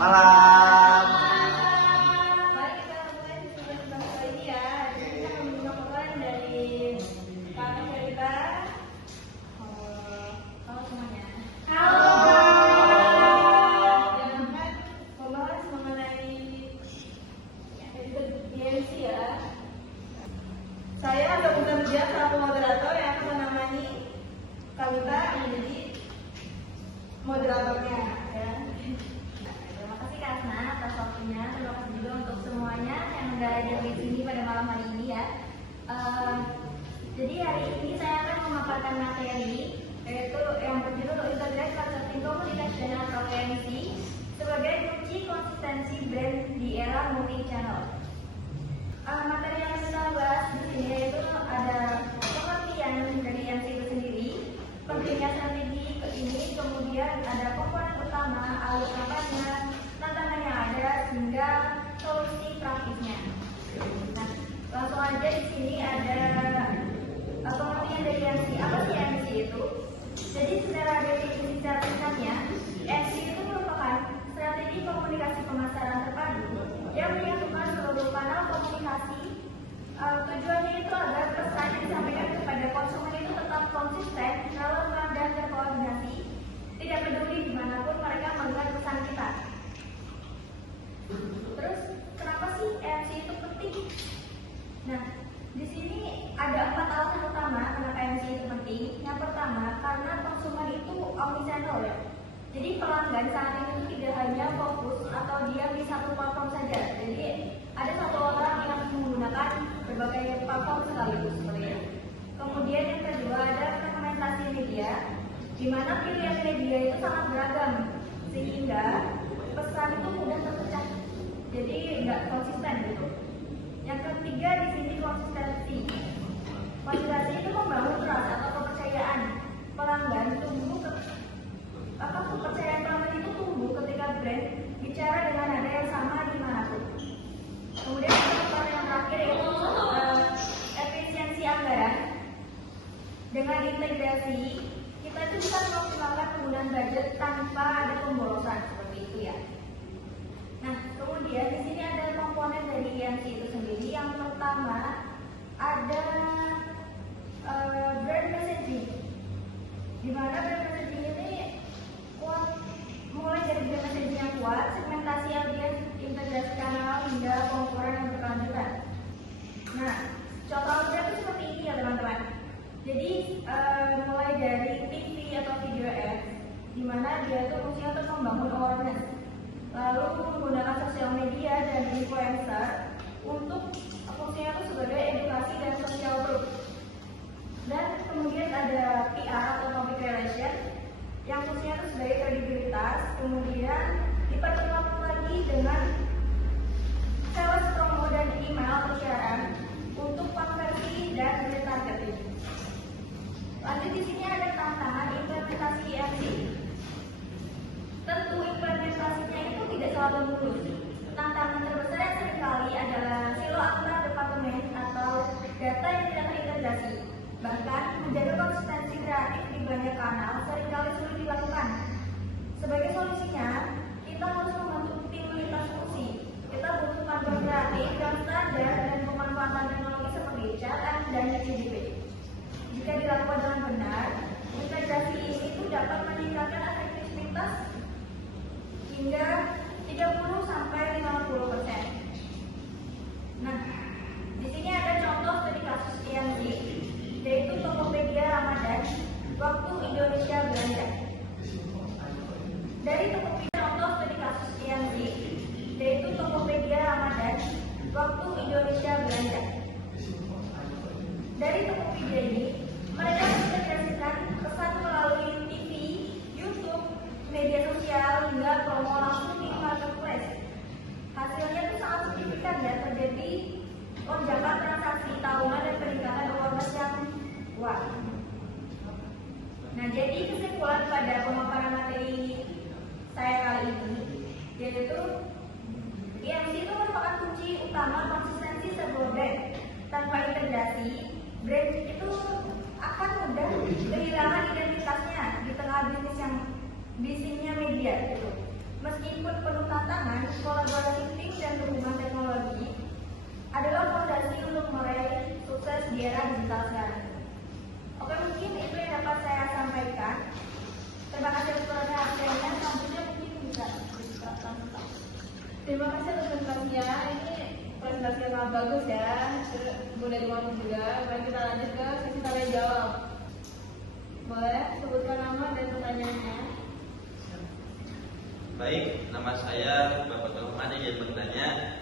Malam. Mari kita mulai diskusi kali ini ya. Kita akan mendengarkan dari Kak Cerita. Halo semuanya. Halo. Yang akan membahas mengenai DMC ya. Saya ada bekerja selaku moderator yang akan menemani Kawita menjadi moderatornya ya. Terima kasih Kak Asna atas waktunya. Terima kasih juga untuk semuanya yang sudah hadir di sini pada malam hari ini ya. Jadi hari ini saya akan memaparkan materi yaitu yang berjudul Integrasi Marketing Komunikasi dan atau KMC sebagai kunci konsistensi brand di era multi channel. Materi yang kita bahas di sini yaitu ada pengertian dari MC itu sendiri, pentingnya strategi ini, kemudian ada komponen utama, alur kampanye, tantangan yang ada, hingga solusi praktisnya. Nah, langsung aja di sini ada pengertian dari MC. Apa sih MC itu? Jadi secara definisi singkatnya, MC itu merupakan strategi komunikasi pemasaran terpadu yang menyatukan seluruh kanal komunikasi. Tujuannya itu agar pesan yang disampaikan kepada konsumen itu tetap konsisten, relevan dan terkoordinasi, tidak peduli dimanapun mereka melihat pesan kita. Terus kenapa sih MC itu penting? Nah, di sini ada 4 alasan utama kenapa MC itu penting. Yang pertama, karena konsumen itu omnichannel ya. Jadi pelanggan saat ini tidak hanya fokus atau diam di satu platform saja. Jadi ada satu orang yang menggunakan berbagai platform sekaligus seperti itu. Kemudian yang kedua ada fragmentasi media, di mana pilihan media itu sangat beragam sehingga pesan itu mudah terpecah. Jadi nggak konsisten gitu. Yang ketiga di sini konsistensi. Konsistensi itu membangun trust atau kepercayaan pelanggan kepercayaan pelanggan itu tumbuh ketika brand bicara dengan nada yang sama dimanapun. Kemudian yang terakhir yaitu efisiensi anggaran. Dengan integrasi kita itu bisa memaksimalkan penggunaan budget tanpa ada pemborosan seperti itu ya. Nah, kemudian di sini ada komponen dari IMC itu sendiri. Yang pertama ada brand messaging, di mana brand messaging ini mulai dari brand messaging yang kuat, segmentasi audiens, integrasi kanal hingga pengukuran yang berkelanjutan. Nah, contoh audiens itu seperti ini ya teman-teman. Jadi mulai dari TV atau video ads, di mana dia itu fungsinya untuk membangun awareness, lalu menggunakan sosial media dan influencer untuk fungsinya itu sebagai edukasi dan social proof. Dan kemudian ada PR atau public relation yang fungsinya itu sebagai kredibilitas, kemudian diperkuat lagi dengan sales promo dan email atau siaran untuk konversi dan retargeting. Lanjut di sini ada tantangan implementasi IMC. Tentu implementasinya itu tidak selalu mulus. Tantangan terbesar yang seringkali adalah silo antar departemen atau data yang tidak terintegrasi. Bahkan menjaga konsistensi kreatif di banyak kanal seringkali sulit dilakukan. Sebagai solusinya, kita harus membentuk tim lintas fungsi. Kita butuh panduan kreatif dan standar dan pemanfaatan teknologi seperti CRM dan GDP. Jika dilakukan dengan benar, integrasi ini itu dapat meningkatkan efektivitas hingga 30-50%. Nah, di sini ada contoh dari kasus IMC, yaitu Tokopedia Ramadan waktu Indonesia belanja. Dari Tokopedia contoh dari kasus IMC, yaitu Tokopedia Ramadan waktu Indonesia belanja. Dari Tokopedia ini, mereka mengintegrasikan pesan melalui TV, YouTube, media sosial hingga promo langsung di marketplace. Hasilnya itu sangat signifikan ya, terjadi lonjakan transaksi tahunan dan peningkatan awareness yang kuat. Nah, jadi kesimpulan pada pemaparan materi saya kali ini yaitu IMC itu merupakan kunci utama konsistensi sebuah brand. Tanpa integrasi, brand itu akan mudah kehilangan identitasnya di tengah bisnisnya media gitu. Meskipun penuh tantangan, kolaborasi tim dan hubungan teknologi adalah fondasi untuk meraih sukses di era digital sekarang. Oke, mungkin itu yang dapat saya sampaikan. Terima kasih atas perhatiannya. Selanjutnya mungkin bisa dijelaskan. Terima kasih atas presentasinya. Ini presentasi yang sangat bagus ya. Mudah dimengerti juga. Mari kita lanjut ke sesi tanya jawab. Boleh sebutkan nama dan pertanyaannya. Baik, nama saya Bapak Rahman yang bertanya,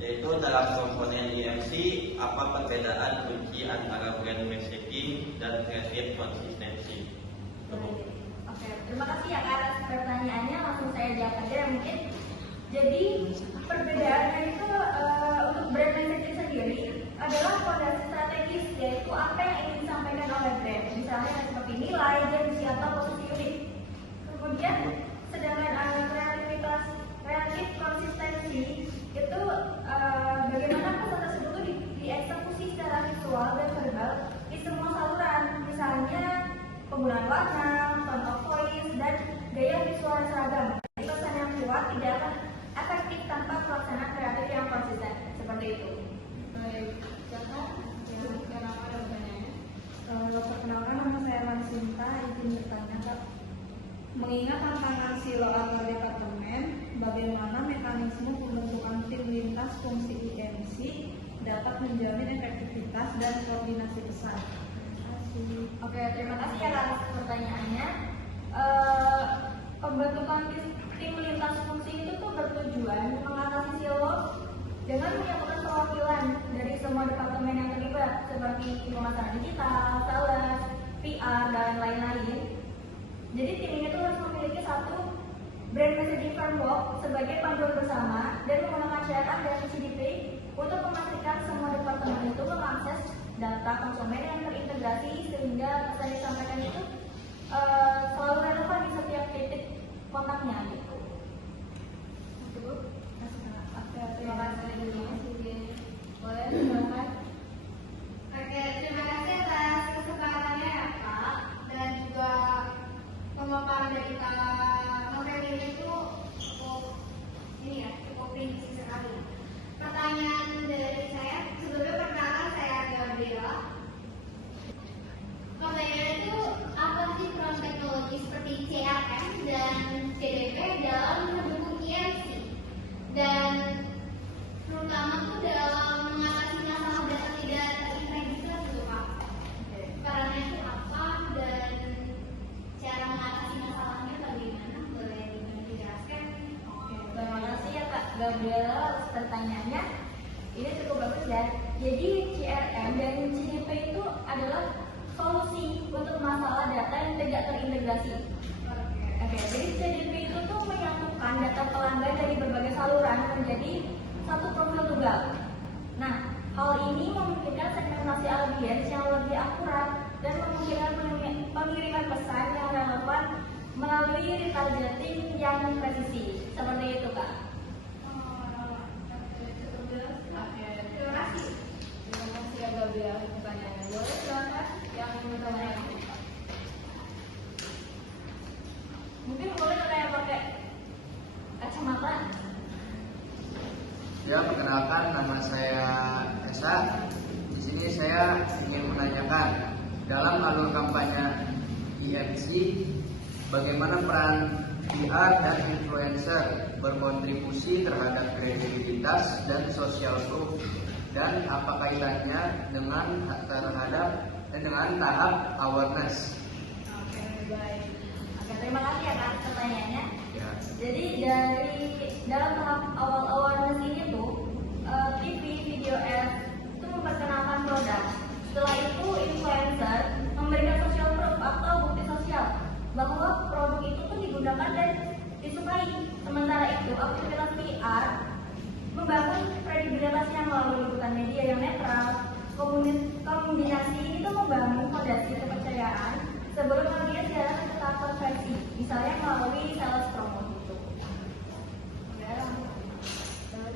yaitu dalam komponen IMC, apa perbedaan kunci antara brand messaging dan creative consistency? Oke, terima kasih ya atas pertanyaannya. Langsung saya jawab aja ya mungkin. Jadi perbedaannya itu untuk brand messaging sendiri adalah fondasi strategis, yaitu apa yang ingin disampaikan oleh brand, misalnya seperti nilai, janji atau posisi unik. Kemudian sedangkan kreatif konsistensi itu bagaimana pesan tersebut itu dieksekusi secara visual dan verbal di semua saluran, misalnya penggunaan warna, tone of voice, dan gaya visual yang seragam. Jadi pesan yang kuat tidak akan efektif tanpa pelaksanaan kreatif yang konsisten. Seperti itu. Baik, silakan. Kenapa ada pertanyaannya? Perkenalkan, nama saya Mansinta, izin bertanya Kak. Mengingat tantangan silo antar departemen, bagaimana mekanisme pembentukan tim lintas fungsi IMC dapat menjamin efektivitas dan koordinasi pesan? Terima kasih. Oke, terima kasih ya atas pertanyaannya. Pembentukan tim lintas fungsi itu tuh bertujuan mengatasi silo dengan menyatukan perwakilan dari semua departemen yang terlibat seperti pemasaran digital, sales, PR, dan lain-lain. Jadi tim ini tuh harus memiliki satu brand messaging framework sebagai panduan bersama dan menggunakan CRM dan CDP untuk memastikan semua departemen itu mengakses data konsumen yang terintegrasi sehingga pesan yang disampaikan itu selalu relevan di setiap titik kontaknya gitu. Terima kasih. Boleh silakan. Oke, terima kasih atas kesempatannya ya Kak, dan juga pemaparan dari Kak Novel ini tuh cukup rinci sekali. Pertanyaan dari saya, sebelumnya perkenalkan saya Gabriela. Pertanyaannya itu apa sih peran teknologi seperti CRM dan CDP dalam mendukung IMC dan terutama tuh dalam mengatasi masalah data tidak terintegrasi gitu Kak. Perannya itu apa dan cara mengatasi masalahnya bagaimana? Boleh dijelaskan? Terima kasih ya Kak Gabriela atas pertanyaannya. Ini cukup bagus ya. Jadi CRM dan CDP itu adalah solusi untuk masalah data yang tidak terintegrasi. Oke, jadi CDP itu tuh menyatukan data pelanggan dari berbagai saluran menjadi satu profil tunggal. Nah, hal ini memungkinkan segmentasi audiens yang lebih akurat dan memungkinkan pengiriman pesan yang relevan melalui retargeting yang presisi. Seperti itu, Kak. Terima kasih. Terima kasih ya Gabriela pertanyaannya. Boleh silakan yang bertanya. Mungkin boleh saya pakai kacamata. Ya, perkenalkan nama saya Esa. Di sini saya ingin menanyakan dalam alur kampanye IMC, bagaimana peran PR dan influencer berkontribusi terhadap kredibilitas dan social proof, dan apa kaitannya dengan tahap awareness? Oke, baik. Oke, terima kasih atas pertanyaannya. Ya. Jadi dalam tahap awal-awal ini tuh TV, video ads itu memperkenalkan produk. Setelah itu influencer memberikan social proof atau bukti sosial bahwa produk itu tuh digunakan dan disukai. Sementara itu aktivitas PR membangun kredibilitasnya melalui liputan media yang netral. Kombinasi ini tuh membangun fondasi kepercayaan sebelum audiens jalan ke tahap konversi, misalnya melalui sales promo gitu.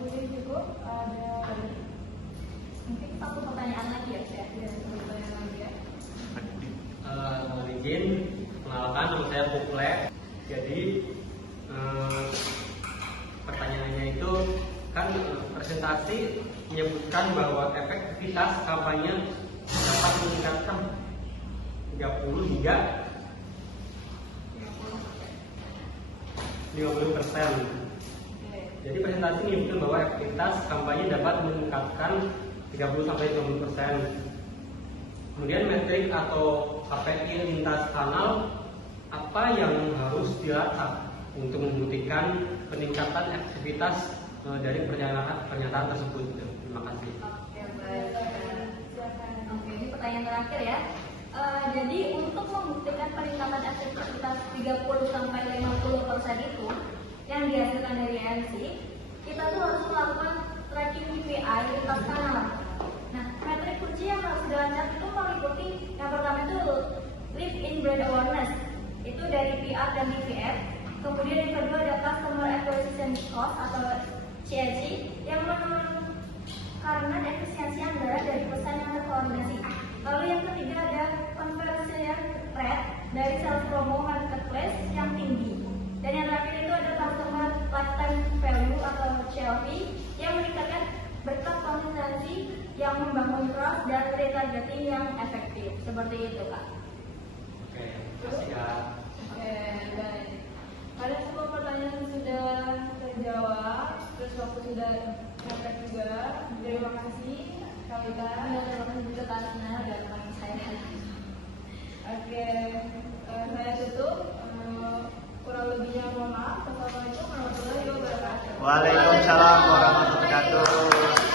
Mungkin cukup ada Mungkin satu pertanyaan lagi ya, Chef. pertanyaan lagi ya. Mohon izin, kenalkan nama saya Pukle. Jadi menyebutkan bahwa efektivitas kampanye dapat meningkatkan 30 hingga 50%. Jadi presentasi menyebutkan bahwa efektivitas kampanye dapat meningkatkan 30-50%. Kemudian metrik atau KPI lintas kanal, apa yang harus dilacak untuk membuktikan peningkatan efektivitas dari pernyataan tersebut. Terima kasih. Oke, baik. Oke, ini pertanyaan terakhir ya. Jadi untuk membuktikan peningkatan efektivitas 30-50% itu yang dihasilkan dari EMC, kita tuh harus melakukan tracking KPI lintas kanal. Nah, metrik kunci yang harus dilacak itu meliputi yang pertama itu lead in brand awareness, itu dari PR dan TVF. Kemudian yang kedua ada customer acquisition cost atau CAC yang karena efisiensi anggaran dari pesan yang terkoordinasi. Lalu yang ketiga ada conversion rate dari sales promo marketplace yang tinggi. Dan yang terakhir itu ada customer lifetime value atau CLV yang meningkatkan berkat konsistensi yang membangun trust dan retargeting yang efektif. Seperti itu, Kak. Oke, terima kasih Kak. Oke, baik. Ada semua pertanyaan sudah terjawab, terus waktu sudah mepet juga. Terima kasih, Kavita. Terima kasih juga Kak Asna dan teman saya. Oke, saya tutup. Kurang lebihnya mohon maaf. Wassalamualaikum warahmatullahi wabarakatuh. Waalaikumsalam warahmatullahi wabarakatuh.